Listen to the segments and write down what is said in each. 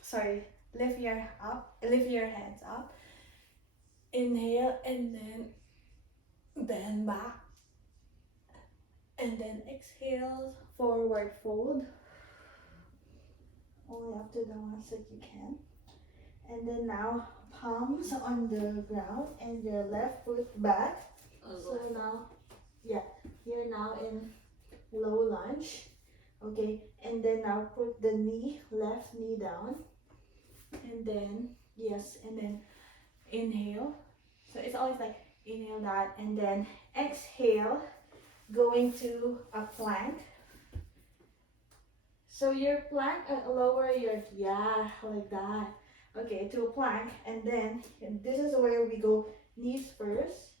sorry, lift your hands up. Inhale and then bend back. And then exhale, forward fold. Only up to the ones that you can. And then now palms on the ground and your left foot back. So now, yeah, you're now in low lunge. Okay, and then now put the left knee down. And then, yes, and then inhale. So it's always like inhale that and then exhale, going to a plank. So your plank, lower your, yeah, like that. Okay, to a plank, and then this is where we go knees first,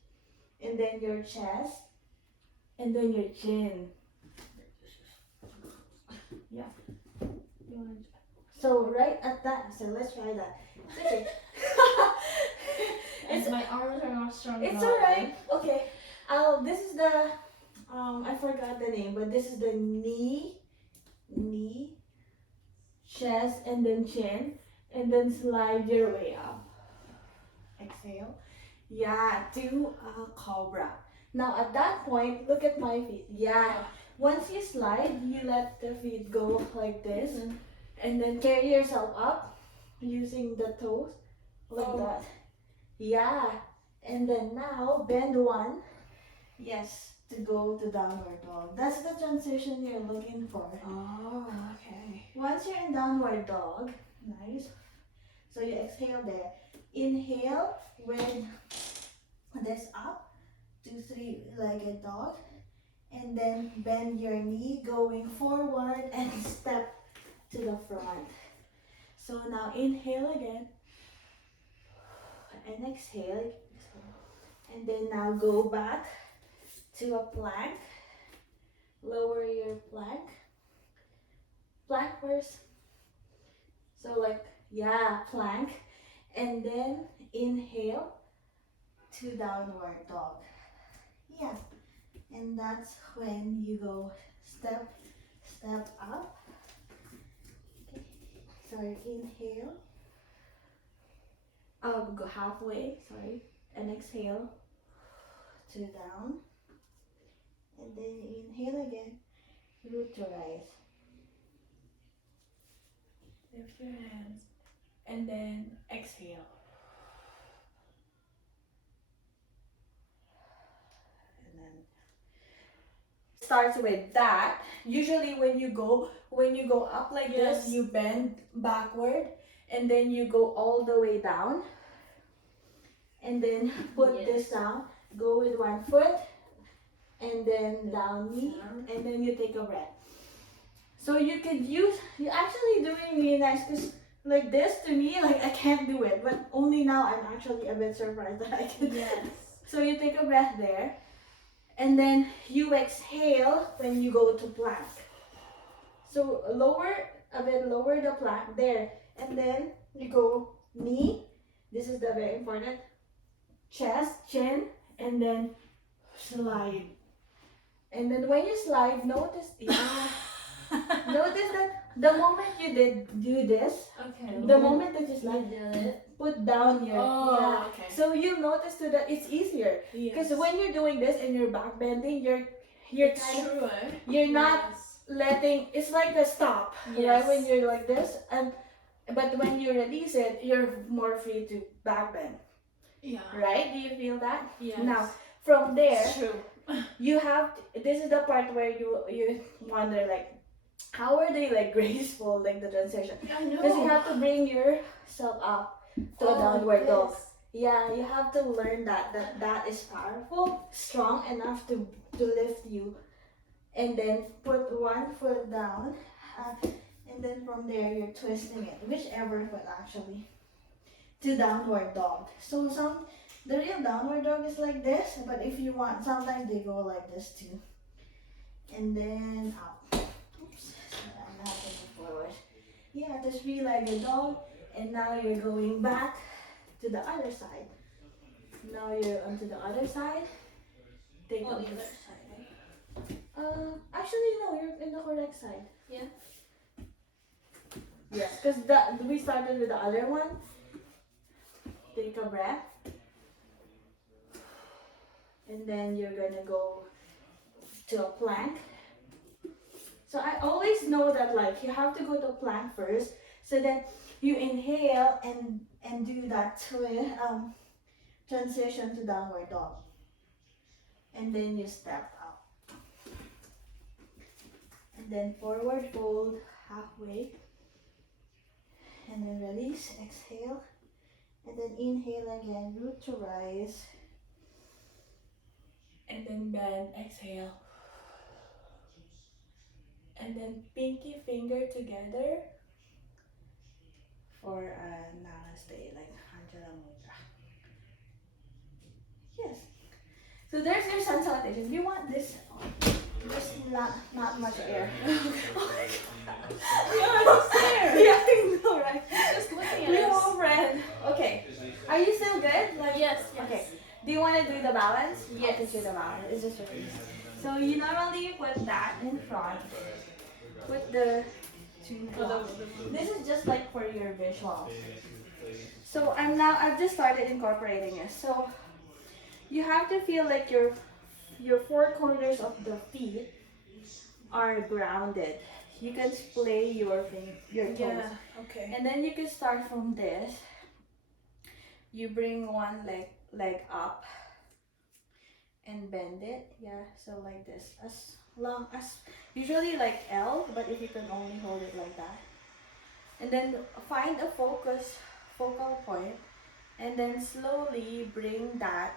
and then your chest, and then your chin. Yeah. So right at that, so let's try that. Okay. And my arms are not strong enough. It's alright. Okay. This is the I forgot the name, but this is the knee, chest, and then chin, and then slide your way up. Exhale. Yeah, do a cobra. Now at that point, look at my feet. Yeah. Once you slide, you let the feet go like this, and then carry yourself up using the toes like that. Yeah. And then now bend one. Yes, to go to downward dog. That's the transition you're looking for. Oh, okay. Once you're in downward dog, nice. So you exhale there. Inhale with this up to three-legged dog. And then bend your knee going forward and step to the front. So now inhale again. And exhale. And then now go back to a plank. Lower your plank. Plank first. So like, yeah, plank. And then inhale to downward dog. Yeah. And that's when you go step up. Okay. Sorry, inhale. Go halfway, sorry. And exhale to down. And then inhale again, root to rise. Lift your hands and then exhale. And then starts with that. Usually when you go up like this, you bend backward and then you go all the way down. And then put this down, go with one foot, and then down knee, and then you take a breath. So you're actually doing really nice, because like this to me, like I can't do it, but only now I'm actually a bit surprised that I can. Yes. So you take a breath there, and then you exhale when you go to plank. So a bit lower the plank there, and then you go knee, this is the very important, chest, chin, and then slide. And then when you slide, notice that the moment you do this, the moment that you slide, put down your okay. So you notice too that it's easier, because when you're doing this and you're back bending, you're not letting, it's like a stop, right? When you're like this, but when you release it, you're more free to back bend. Yeah. Right? Do you feel that? Yes. Now, from there, it's true. This is the part where you wonder, like, how are they like graceful, like the transition? I know. Because you have to bring yourself up to a downward dog. Yeah, you have to learn that is powerful, strong enough to lift you, and then put one foot down, and then from there you're twisting it, whichever foot actually, to downward dog. So the real downward dog is like this, but if you want, sometimes they go like this too. And then up. Oops, I'm not moving forward. Yeah, the three-legged dog, and now you're going back to the other side. Now you're onto the other side. Take On a the other side. Actually no, you're in the correct side. Yeah. Yes, because we started with the other one. Take a breath. And then you're gonna go to a plank. So I always know that like you have to go to plank first. So then you inhale and do that transition to downward dog. And then you step out. And then forward fold halfway. And then release, exhale. And then inhale again, root to rise. And then bend, exhale. And then pinky finger together for namaste, like Anjala Mudra. Yes. So there's your sun salutation. Do you want this? There's not much air. We are scared. Yeah, I know, right? Just looking at We us. all ran. Okay. Are you still good? Like, Yes. Okay. Do you want to do the balance? Yes. I'll teach you the balance. It's just your piece. So you normally put that in front. Put the two blocks. This is just like for your visual. So I've just started incorporating it. So you have to feel like your four corners of the feet are grounded. You can splay your toes. Yeah. Okay. And then you can start from this. You bring one leg up and bend it. Yeah, so like this. As long as, usually like L, but if you can only hold it like that. And then find a focal point, and then slowly bring that.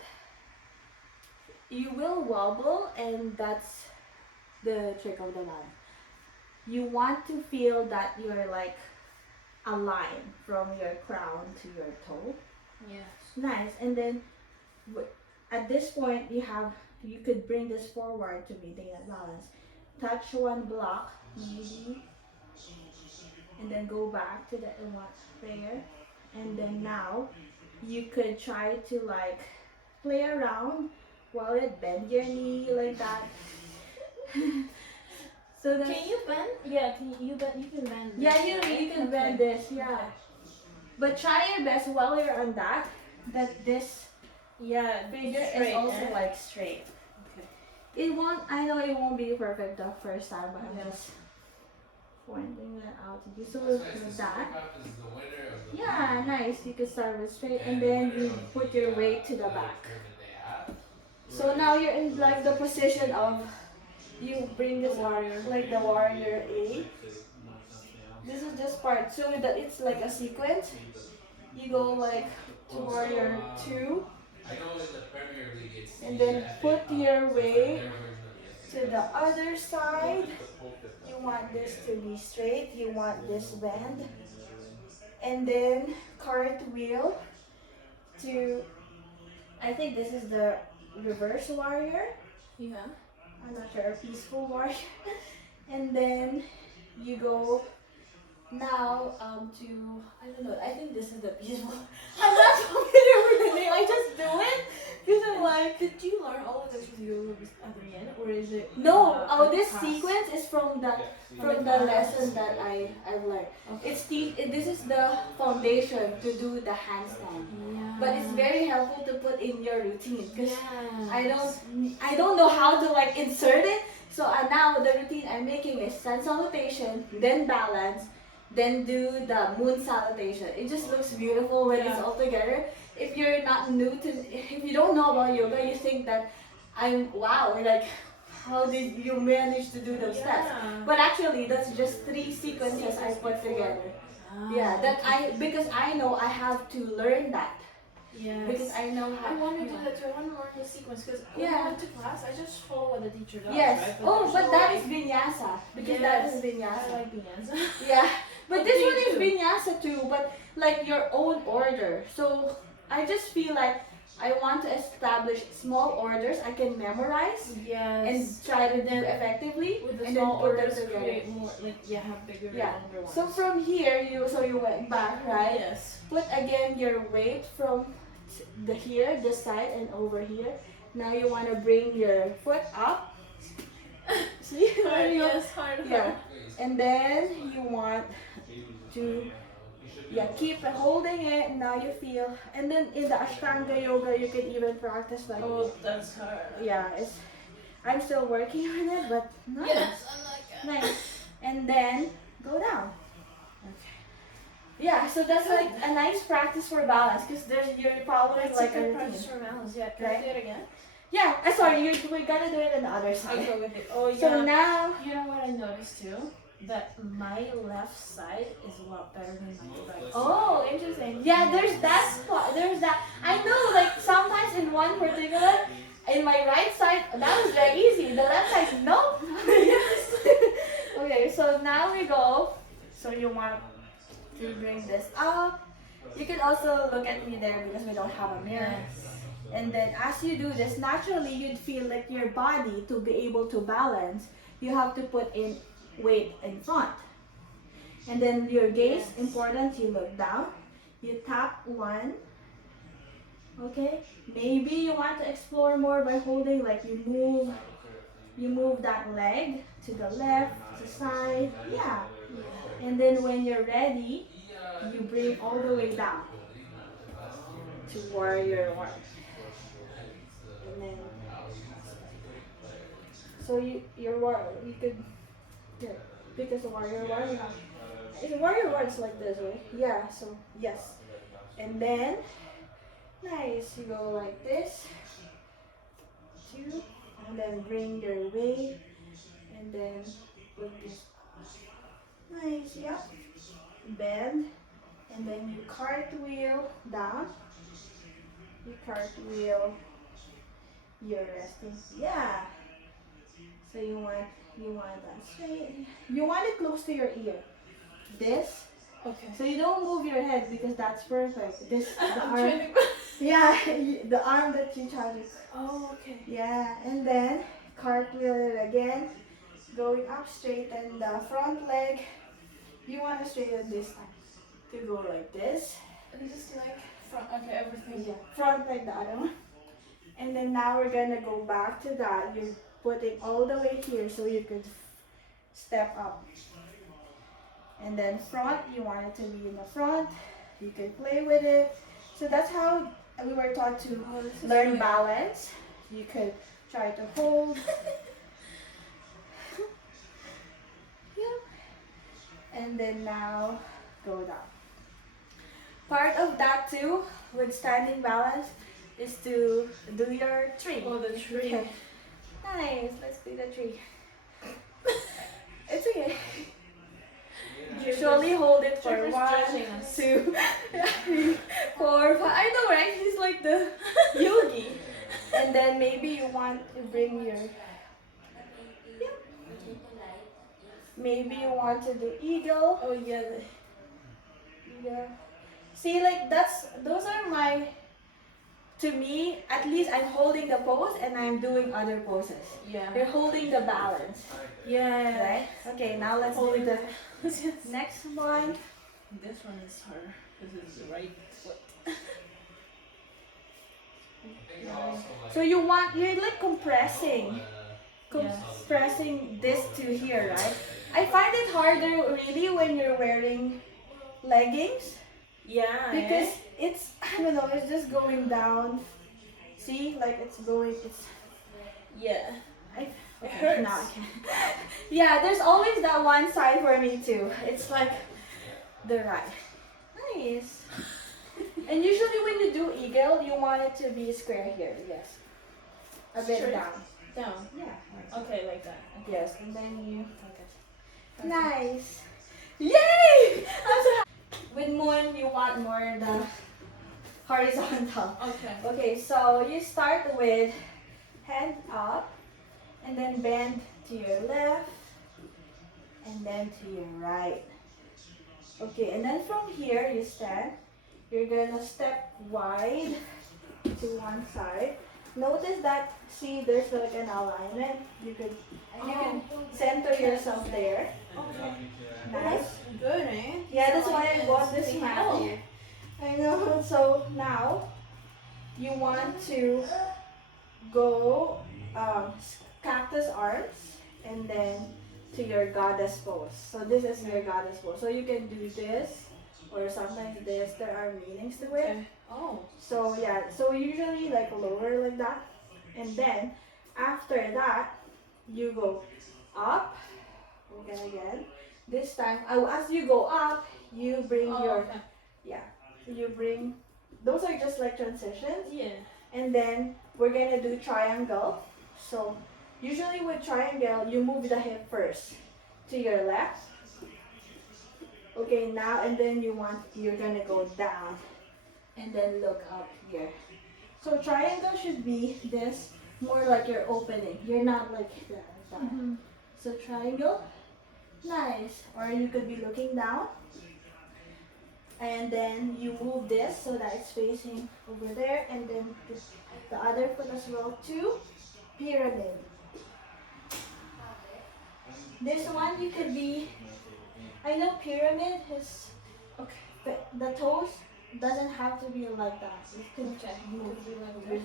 You will wobble, and that's the trick of the line. You want to feel that you're like a line from your crown to your toe. Yes. Nice. And then at this point you could bring this forward to maintain that balance. Touch one block maybe, and then go back to the one there. And then now you could try to like play around while it bend your knee like that. So that, Can you bend? Yeah. Can you bend? You can bend. yeah, this, you can bend this, yeah. But try your best while you're on that this Yeah. figure is straight, also eh? like straight. Okay. I know it won't be perfect the first time, but I'm Yeah. just pointing that out to you. So with that, yeah, nice. You can start with straight, and then you put your weight to the back. So now you're in like the position of, you bring this warrior, like the warrior A. This is just part, so that it's like a sequence. You go like to warrior 2, and then put your weight to the other side. You want this to be straight, you want this bend. And then cartwheel to, I think this is the reverse warrior. Yeah. I'm not sure, a peaceful warrior. And then you go now to, I don't know, I think this is the peaceful. I'm not familiar with the name, I just do it because I'm like, Did you learn all of this with you at the end, or is it? no, a this class? sequence is from the lesson that I've learned. Okay. This is the foundation to do the handstand. Yeah. But it's very helpful to put in your routine because Yes. I don't know how to like insert it. So now the routine I'm making is sun salutation, then balance, then do the moon salutation. It just looks beautiful when it's all together. If you're not if you don't know about yoga, you think that like how did you manage to do those steps? But actually that's just 3 sequences I put together. Yeah, because I know I have to learn that. Yes. Because I know how. I want to do that too. I want to learn the sequence because when I went to class, I just follow what the teacher does. Yes. Right? Oh, but there's that no, is vinyasa. Because Yes. that is I vinyasa. like vinyasa. Yeah. But What this do you one is do? vinyasa too, but like your own order. So I just feel like I want to establish small orders I can memorize Yes. and try to do effectively, with the and small then put them orders, together. create more have bigger, longer ones. So from here you went back, right? Yes. Put again your weight from this side and over here. Now you want to bring your foot up. See? Hard, yes, hard. Yeah. And then you want to keep holding it. Now you feel, and then in the Ashtanga yoga you can even practice like, Oh, that's hard. yeah, I'm still working on it, but nice. Yes, I like it. Nice. And then go down. Yeah, so that's like a nice practice for balance because you're following That's like a good routine. practice for balance. Yeah, can Right? I do it again? Yeah, sorry, we're gonna do it on the other side. Okay, with it. Oh yeah. So now, you know what I noticed too? That my left side is a lot better than my right side. oh, interesting. Yeah, there's that. I know, like sometimes in one particular, in my right side, that was very easy. The left side, nope. Yes. Okay, so now we go. So you want to bring this up. You can also look at me there because we don't have a mirror. Yes. And then as you do this, naturally you'd feel like your body, to be able to balance, you have to put in weight in front. And then your gaze, important, you look down, you tap one. Okay, maybe you want to explore more by holding, like you move that leg to the left, to side, yeah. And then when you're ready, you bring all the way down to warrior one. And then, so you could, here, because warrior one, warrior one is like this, right? Yeah, so yes. And then, nice, you go like this, two, and then bring your weight, and then put this, nice, yeah. Bend, and then you cartwheel down, you cartwheel, you're resting, yeah. So you want that straight. You want it close to your ear. This. Okay. So you don't move your head because that's perfect. This the I'm arm. trying to... Yeah, the arm that you try to. Oh, okay. Yeah, and then cartwheel it again, going up, straighten the front leg. You want to straighten this time. To go like this. This is like front. Okay, everything. Yeah, front like the other one. And then now we're gonna go back to that. You're putting all the way here so you could step up. And then front, you want it to be in the front. You can play with it. So that's how we were taught to learn really balance. You could try to hold. Yeah. And then now go down. Part of that too, with standing balance, is to do your tree. Oh, the tree. Okay. Nice, let's do the tree. It's okay. Usually hold it for Jeffrey's 1, judging us. 2, 3, 4, 5. I know, right? He's like the yogi. And then maybe you want to bring your... Yeah. Maybe you want to do eagle. Oh yeah. Yeah. See, like those are my... To me, at least I'm holding the pose and I'm doing other poses. Yeah. You're holding the balance. Yeah. Right? Okay, now let's do the next one. This one is hard. This is the right foot. So you're like compressing. Yes. Compressing this to here, right? I find it harder really when you're wearing leggings. Yeah. Because it's, I don't know, it's just going down. See, like it's Yeah. it hurts. Now I can. Yeah, there's always that one side for me too. It's like the right. Nice. And usually when you do eagle, you want it to be square here. Yes. A bit Straight down. down. Yeah. Okay, like that. Okay. Yes, and then you. Okay. Nice. Yay! I'm so happy. With moon, you want more the horizontal. Okay. Okay, so you start with hand up, and then bend to your left, and then to your right. Okay, and then from here you stand. You're gonna step wide to one side. Notice that, see, there's like an alignment. You can center yourself there. Okay. Nice. Good, eh? Yeah, that's why I bought this mat here. I know. So now you want to go cactus arms and then to your goddess pose. So this is your goddess pose. So you can do this or sometimes this. There are meanings to it. Okay. Oh. So yeah, so usually like lower like that. And then after that, you go up. Again. This time, as you go up, you bring your, okay. yeah, you bring, those are just like transitions. Yeah. And then we're gonna do triangle. So usually with triangle, you move the hip first to your left. Okay, now and then you're gonna go down and then look up here. So triangle should be this, more like you're opening. You're not like that. Mm-hmm. So triangle, nice. Or you could be looking down. And then you move this so that it's facing over there. And then the other foot as well too. Pyramid. This one you could be, I know pyramid is, Okay. but the toes doesn't have to be like that. It could move.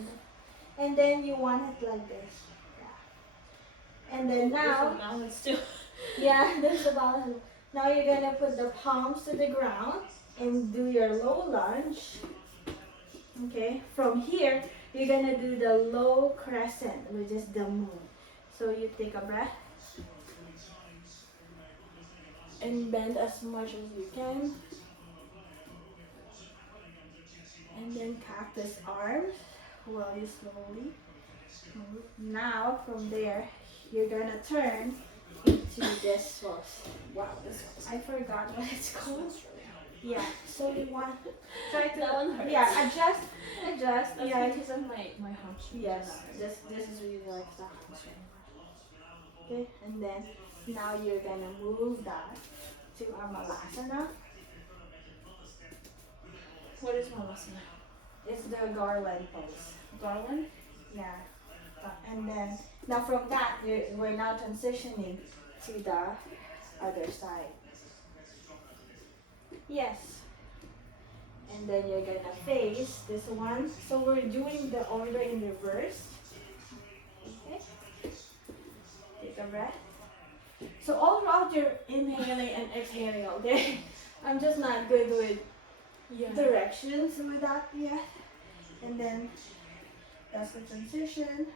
And then you want it like this. Yeah. And then now, balance too. yeah, there's the balance. Now you're gonna put the palms to the ground and do your low lunge. Okay, from here, you're gonna do the low crescent, which is the moon. So you take a breath and bend as much as you can. And then cactus arms while you slowly move. Now from there, you're gonna turn into this pose. Wow, I forgot what it's called. Yeah, so you want try to That one hurts. yeah, adjust. That's Yeah, because of my hunch. yes, this is really like the hamstring. Okay, and then now you're gonna move that to a malasana. What is malasana? It's the garland pose. Garland? Yeah. And then now from that we're now transitioning to the other side. Yes. And then you're gonna face this one. So we're doing the order in reverse. Okay. Take a breath. So all throughout you're inhaling and exhaling all day. I'm just not good with directions with that yet. And then that's the transition.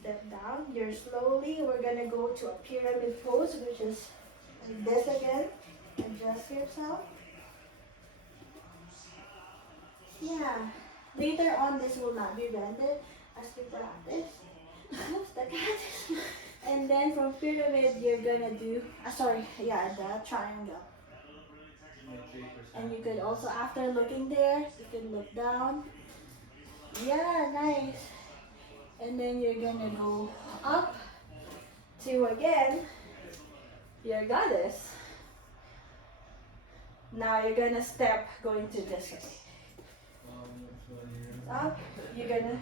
Step down. You're slowly, we're gonna go to a pyramid pose, which is like this again. Adjust yourself. Yeah. Later on, this will not be bended as we practice. The cat. And then from pyramid, you're gonna do, the triangle. And you could also, after looking there, you can look down. Yeah, nice. And then you're gonna go up to again your goddess. Now you're gonna step going to this way. Up, you're gonna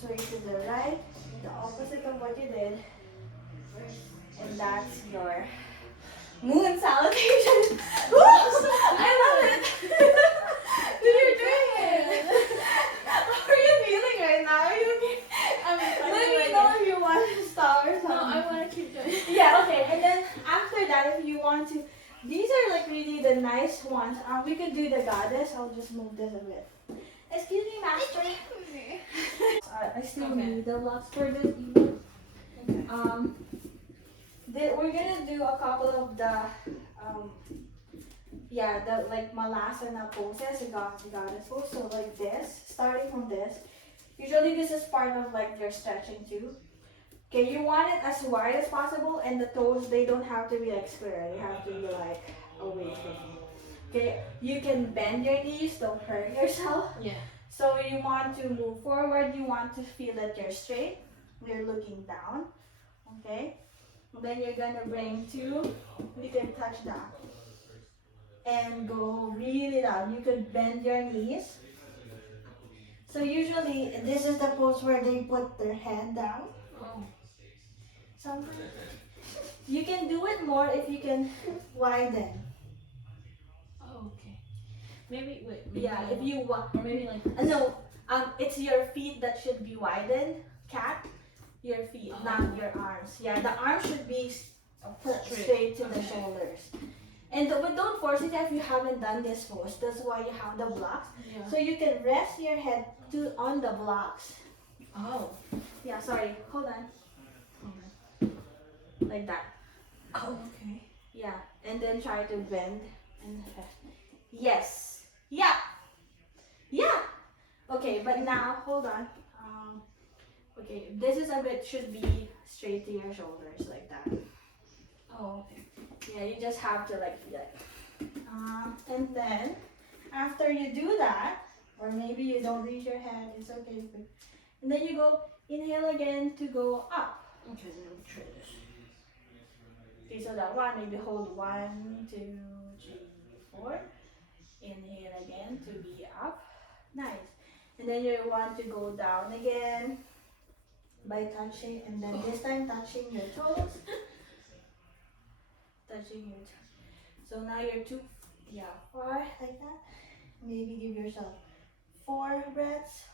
so you to the right, the opposite of what you did. And that's your moon salutation. Woo! I love it! You're doing it! How are you feeling right now? Are you okay? Let me know if you want to stop or something. No, I want to keep doing it. Yeah, okay. And then after that, if you want to, these are like really the nice ones. We could do the goddess. I'll just move this a bit. Excuse me, master. I still need the blocks for this evening. Okay. We're gonna do a couple of the the like malasana poses, the goddess pose. So like this, starting from this. Usually this is part of like your stretching too. Okay, you want it as wide as possible, and the toes, they don't have to be like square. They have to be like away from you. Okay, you can bend your knees, don't hurt yourself. Yeah. So you want to move forward, you want to feel that you're straight. You're looking down. Okay? And then you're gonna bring two, you can touch that. And go really down. You could bend your knees. So usually, this is the pose where they put their hand down. Oh. Sometimes. You can do it more if you can widen. Oh, okay. Maybe, wait. If you want. Or maybe like this. No, it's your feet that should be widened. Cat, your feet, not your arms. Yeah, the arms should be straight to the shoulders. And but don't force it if you haven't done this pose. That's why you have the blocks. Yeah. So you can rest your head on the blocks. Oh. Yeah, sorry. Hold on. Like that. Oh, okay. Yeah. And then try to bend. And yes. Yeah. Yeah. Okay, but now hold on. Okay, this is a bit should be straight to your shoulders like that. Oh, okay. Yeah, you just have to like that. And then after you do that, or maybe you don't reach your head, it's okay. And then you go inhale again to go up. Okay, let me try this. Okay, so that one, maybe hold 1, 2, 3, 4. Inhale again to be up. Nice. And then you want to go down again by touching, and then this time touching your toes. Touching your toes. So now you're too far like that. Maybe give yourself 4 breaths.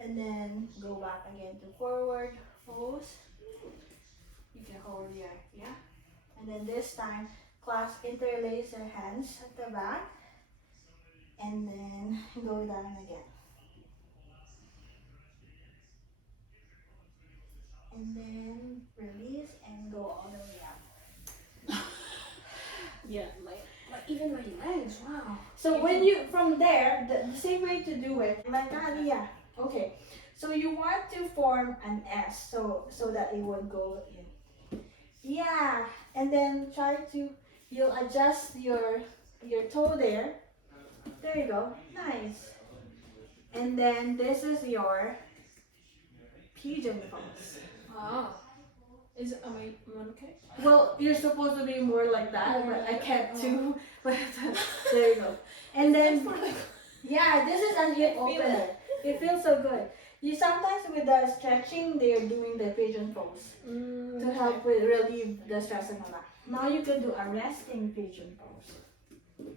And then go back again to forward pose. You can hold your, And then this time, clasp, interlace your hands at the back. And then go down again. And then release and go all the way up. Yeah, even my legs, wow. So when you, from there, the same way to do it, like that, yeah. Okay, so you want to form an S, so that it would go in. Yeah, and then try to, you'll adjust your toe there. There you go, nice. And then this is your pigeon pose. Wow. Am I okay? Well, you're supposed to be more like that, More but I like can't that, too. But there you go. And then, yeah, this is an hip feel opener. It feels so good. You sometimes with the stretching, they're doing the pigeon pose to help with relieve the stress and all that. Now you can do a resting pigeon pose.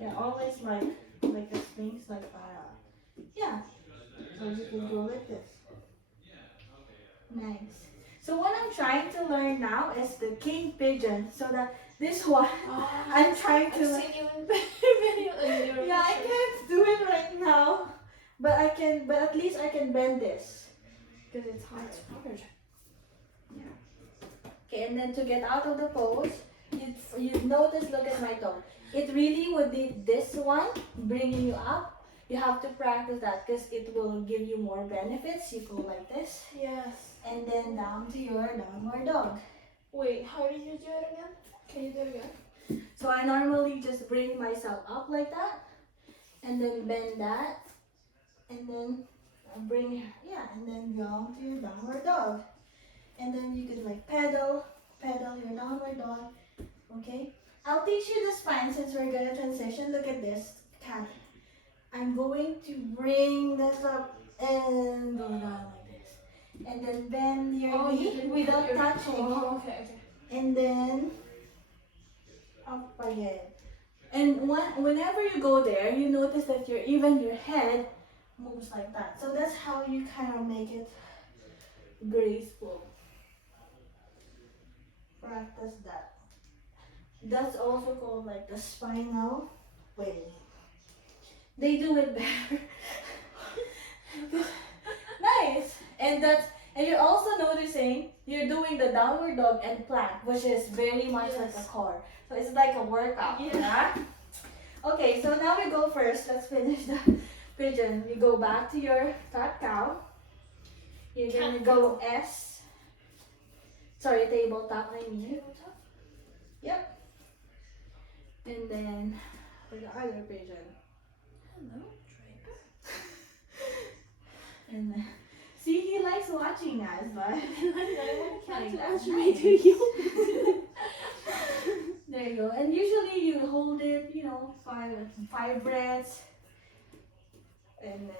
Yeah, always like the things like yeah. So you can go like this. Nice. So what I'm trying to learn now is the king pigeon. So that this one, I'm trying to. I've seen you in video. Yeah, I can't do it right now, but I can. But at least I can bend this because it's hard. It's hard. Yeah. Okay, and then to get out of the pose, you notice. Look at my toe. It really would need this one bringing you up. You have to practice that because it will give you more benefits. You go like this. Yes. And then down to your downward dog. Wait, how did you do it again? Can you do it again? So I normally just bring myself up like that, and then bend that, and then bring, and then go to your downward dog. And then you can like pedal your downward dog, okay? I'll teach you the spine since we're gonna transition. Look at this, Kat. I'm going to bring this up and go down like this. And then bend your knee without touching. Oh, okay. And then up again. And whenever you go there, you notice that even your head moves like that. So that's how you kind of make it graceful. Practice that. That's also called like the spinal wave. They do it better. Nice. And you're also noticing you're doing the downward dog and plank, which is very much like a core. So it's like a workout. Yeah. Okay, so now we go first. Let's finish the pigeon. You go back to your cat cow. You're gonna go S. Sorry, tabletop, I mean. Tabletop? Yep. And then the other pigeon. Hello, And see, he likes watching us, but I like can't that. watch me do you. There you go. And usually you hold it, five breaths. And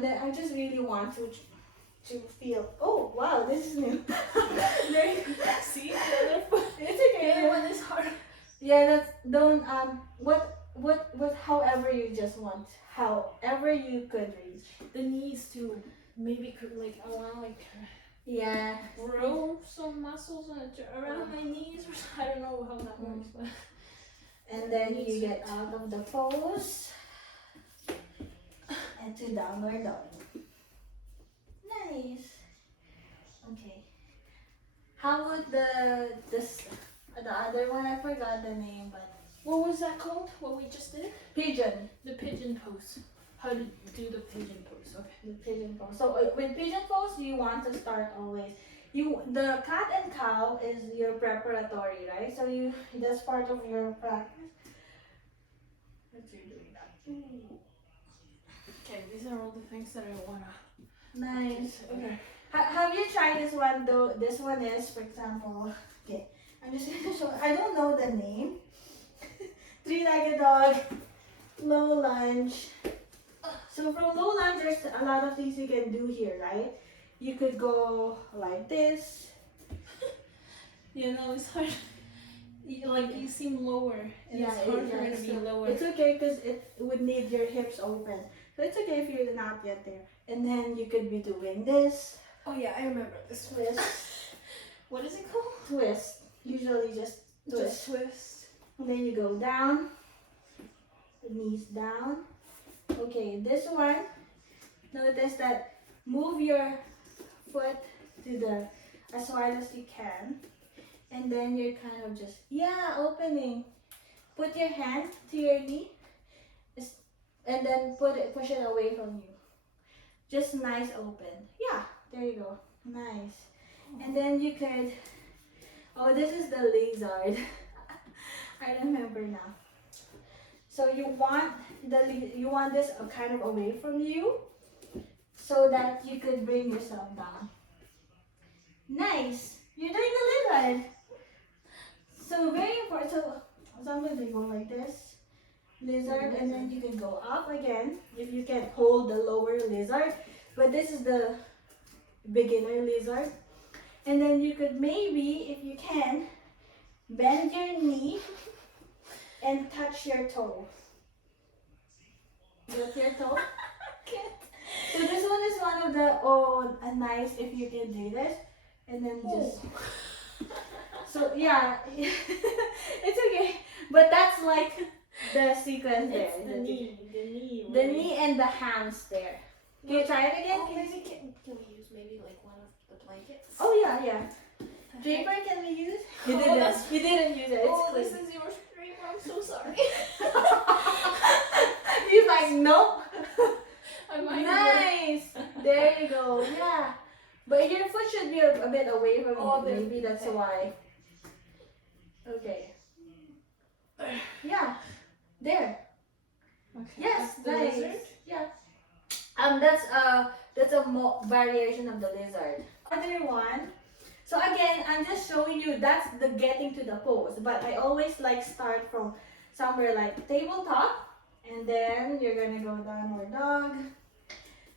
then I just really want to feel. Oh wow, this is new. There you go. See, the It's okay. other one is hard. Yeah, don't however you just want, however you could reach. The knees too. Maybe like I want Yeah. grow some muscles around my knees. I don't know how that works, but. And then you get out of the pose and to downward dog. Nice. Okay. How about the other one? I forgot the name, but What was that called? What we just did? pigeon. The pigeon pose. How to do the pigeon pose? Okay. The pigeon pose. So with pigeon pose, you want to start always. The cat and cow is your preparatory, right? So that's part of your practice. Let's see, doing that. Okay, these are all the things that I wanna. Nice. Okay. Have you tried this one though? This one is, for example, okay. I'm just gonna show. I don't know the name. Three-legged dog, low lunge. So from low lunge, there's a lot of things you can do here, right? You could go like this. Yeah, no, it's hard. Like you seem lower, and Yeah, it's hard for me to be still- lower. It's okay because it would need your hips open. So it's okay if you're not yet there. And then you could be doing this. Oh yeah, I remember this. Twist. What is it called? Twist. Usually just twist. Just twist. And then you go down. The knees down. Okay, this one. Notice that move your foot to the as wide as you can. And then you're kind of just, opening. Put your hand to your knee. And then push it away from you. Just nice open. Yeah, there you go. Nice. And then you could, this is the lizard. I remember now. So you want this kind of away from you so that you could bring yourself down. Nice. You're doing the lizard. So very important. So sometimes they go like this. Lizard, and then you can go up again if you can hold the lower lizard, but this is the beginner lizard. And then you could maybe, if you can, bend your knee and touch your toe. Get your toe? So this one is one of the nice if you can do this, and then just so yeah. It's okay, but that's like the sequence there. It's the knee. The knee and the hands there. Can you try it again? Oh, maybe can we use maybe like one of the blankets? Oh yeah. Draper can we use? You Oh, didn't. that's- You didn't use it. It's Oh, clean. this is your draper. I'm so sorry. He's like, nope. I might Nice. There you go. Yeah. But your foot should be a bit away from Oh, you. Maybe that's okay. why. Okay. Yeah. There. Okay. Yes. That's the Nice. lizard? Yeah. That's a variation of the lizard. Other one. So again, I'm just showing you that's the getting to the pose. But I always like start from somewhere like tabletop, and then you're gonna go downward dog.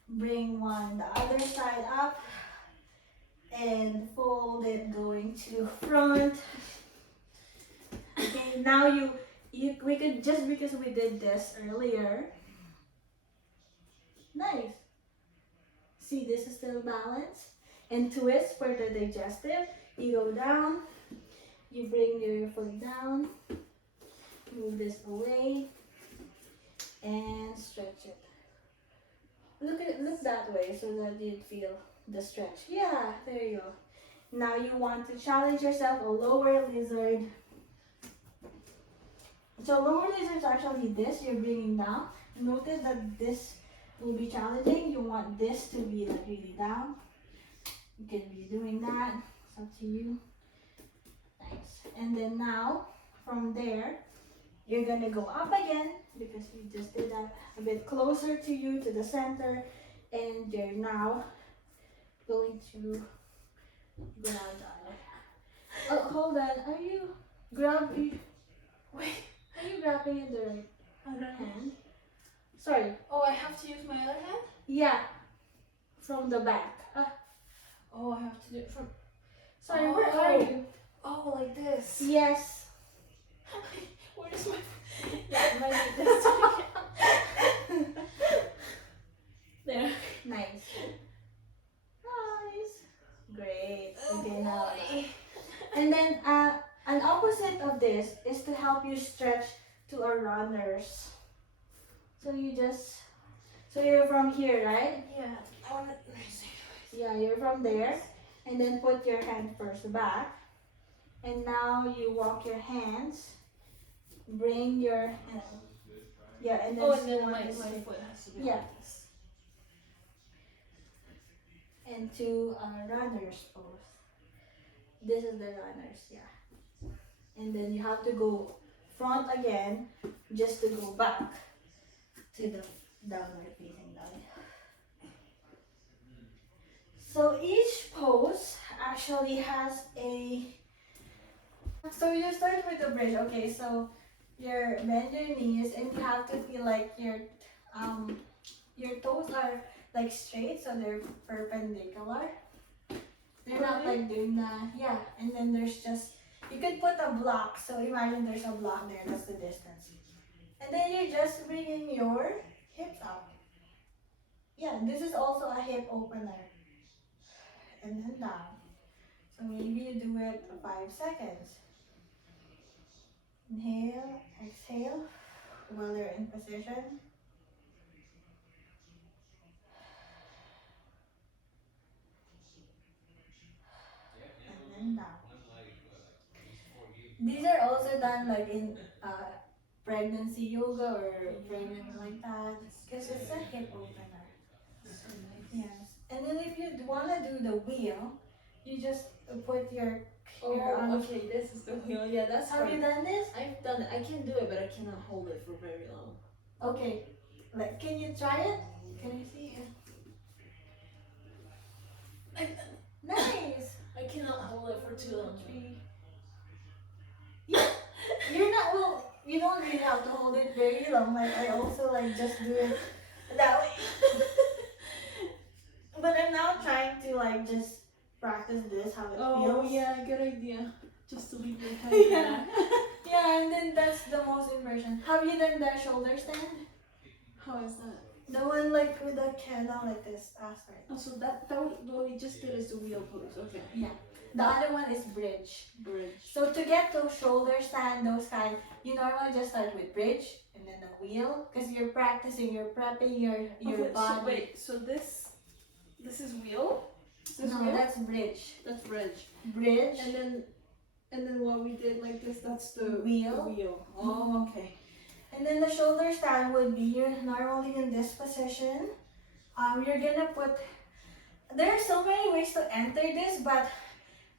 Bring one the other side up, and fold it going to front. Okay, now we could just because we did this earlier. Nice. See, this is still balanced. And twist for the digestive. You go down. You bring your foot down. Move this away. And stretch it. Look that way so that you feel the stretch. Yeah, there you go. Now you want to challenge yourself a lower lizard. So lower lizard is actually this you're bringing down. Notice that this will be challenging. You want this to be like really down. You can be doing that. It's up to you. Nice. And then now, from there, you're gonna go up again because you just did that a bit closer to you, to the center. And you're now going to grab the other. Oh, hold on. Are you grabbing? Wait, are you grabbing in the right Other hand? Sorry. Oh, I have to use my other hand? Yeah. From the back. Oh, I have to do it from. Sorry, Oh. where are you? Oh, like this. Yes. Where's my. Yeah, my this. There. Nice. Nice. Great. runners. So you're from here, right? Yeah. I want to raise it. Yeah, you're from there. And then put your hand first back. And now you walk your hands. Bring your yeah, and then And then squat my this way. foot has to be Yeah. like this. And to runners pose. This is the runners, yeah. And then you have to go front again, just to go back to the downward facing dog. So each pose actually has a. So you start with the bridge. Okay, so you bend your knees and you have to feel like your toes are like straight, so they're perpendicular. They're not like doing that. Yeah, and then there's just you could put a block. So imagine there's a block there. That's the distance. And then you're just bringing your hips up. Yeah, this is also a hip opener. And then down. So maybe you do it 5 seconds. Inhale, exhale while you're in position. And then down. These are also done like in pregnancy yoga or pregnant like that because it's a hip opener. Yes. And then if you want to do the wheel, you just put your arms. Okay, this is the wheel. Yeah, that's Have you done this? I've done it. I can do it, but I cannot hold it for very long. Okay. Like, can you try it? Can you see it? Nice. I cannot hold it for too long. Yeah. You're not well. You don't really have to hold it very long. Like I also like just do it that way. But I'm now trying to like just practice this how it feels. Oh yeah, good idea. Just to leave your head. Yeah. Yeah, and then that's the most immersion. Have you done the shoulder stand? How is that? The one like with the candle like this. Sorry. Oh, so that what we just did is the wheel pose. Okay. Yeah. The other one is bridge. Bridge. So to get those shoulder stand, those kind, you normally just start with bridge and then the wheel because you're practicing, you're prepping your Okay, body. so wait, so this is wheel? No, wheel? that's bridge. That's bridge. Bridge. And then what we did like this, that's the wheel. The wheel. Oh, okay. And then the shoulder stand would be you're normally in this position. You're gonna put. There are so many ways to enter this, but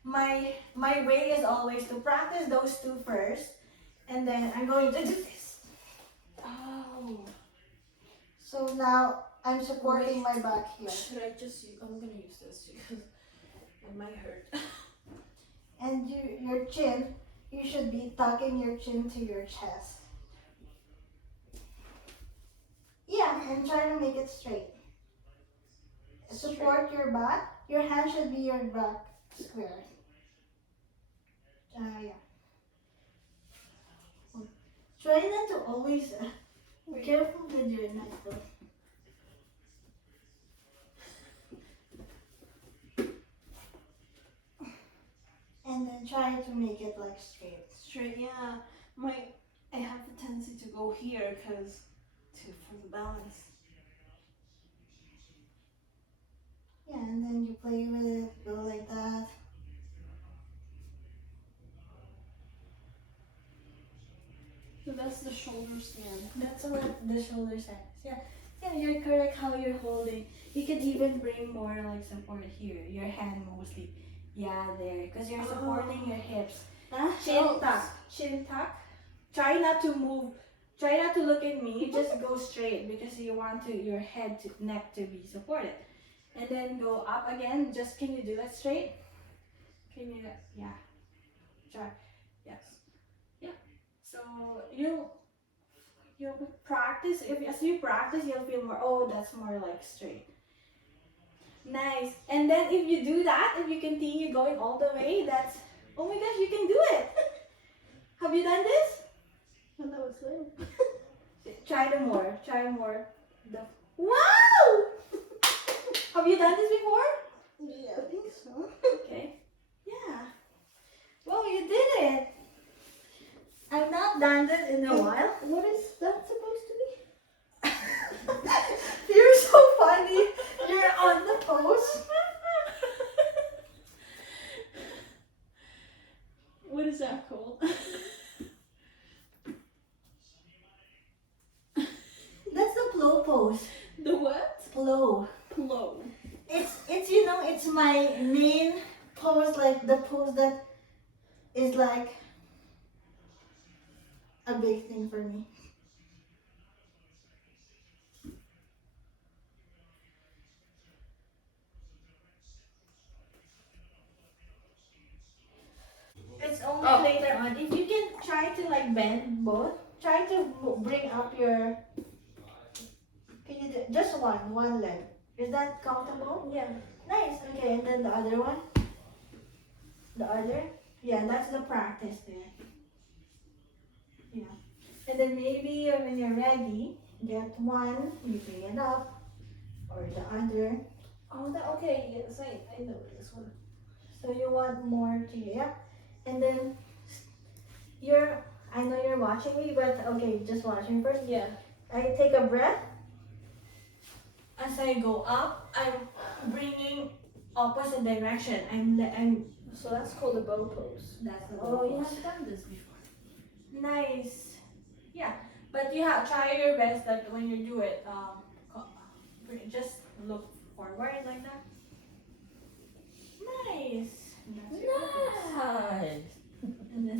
my way is always to practice those two first, and then I'm going to do this. Oh. So now I'm supporting my back here. Should I just use, I'm gonna use this because it might hurt. And your chin, you should be tucking your chin to your chest. Yeah, and try to make it straight. Support your back. Your hand should be your back square. Yeah. Try not to always. Be careful with your neck though. And then try to make it like straight. Straight, yeah. I have the tendency to go here because for the balance. Yeah, and then you play with it, go like that. So that's the shoulder stand. That's what the shoulder stand is. Yeah, you're correct how you're holding. You can even bring more like support here, your hand mostly. Yeah, there, because you're supporting your hips. Chin tuck. Try not to move. Try not to look at me. Just go straight because you want your neck to be supported. And then go up again. Just can you do that straight? Can you? Yeah. Try. Yes. Yeah. So you'll practice. As you practice, you'll feel more. Oh, that's more like straight. Nice. And then if you do that, if you continue going all the way, that's. Oh my gosh, you can do it. Have you done this? Oh, that was good. Try more. Wow! Have you done this before? Yeah, I think so. Okay. Yeah. Well, you did it. I've not done this in a while. What is pose. The what? Flow. Flow. It's you know, it's my main pose, like the pose that is like a big thing for me. It's only later on. If you can try to like bend both, try to bring up your. Can you do just one leg? Is that comfortable? Yeah. Nice. Okay, and then the other one. The other. Yeah, that's the practice there. Yeah. And then maybe when you're ready, get one, you bring it up, or the other. Oh, that okay. Yes, I know this one. So you want more to, yeah. And then I know you're watching me, but okay, just watch me first. Yeah. I take a breath. As I go up, I'm bringing opposite direction. I'm. So that's called a bow pose. That's the Oh, you pose. have done this before. Nice. Yeah, but you have try your best that when you do it, just look forward like that. Nice. That's your pose. Nice. And then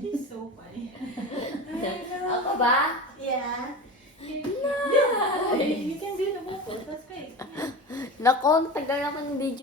he's so funny. Ako ba? Yeah. Yeah. You can do the bow pose. That's great. Nako, tagal naman ng video.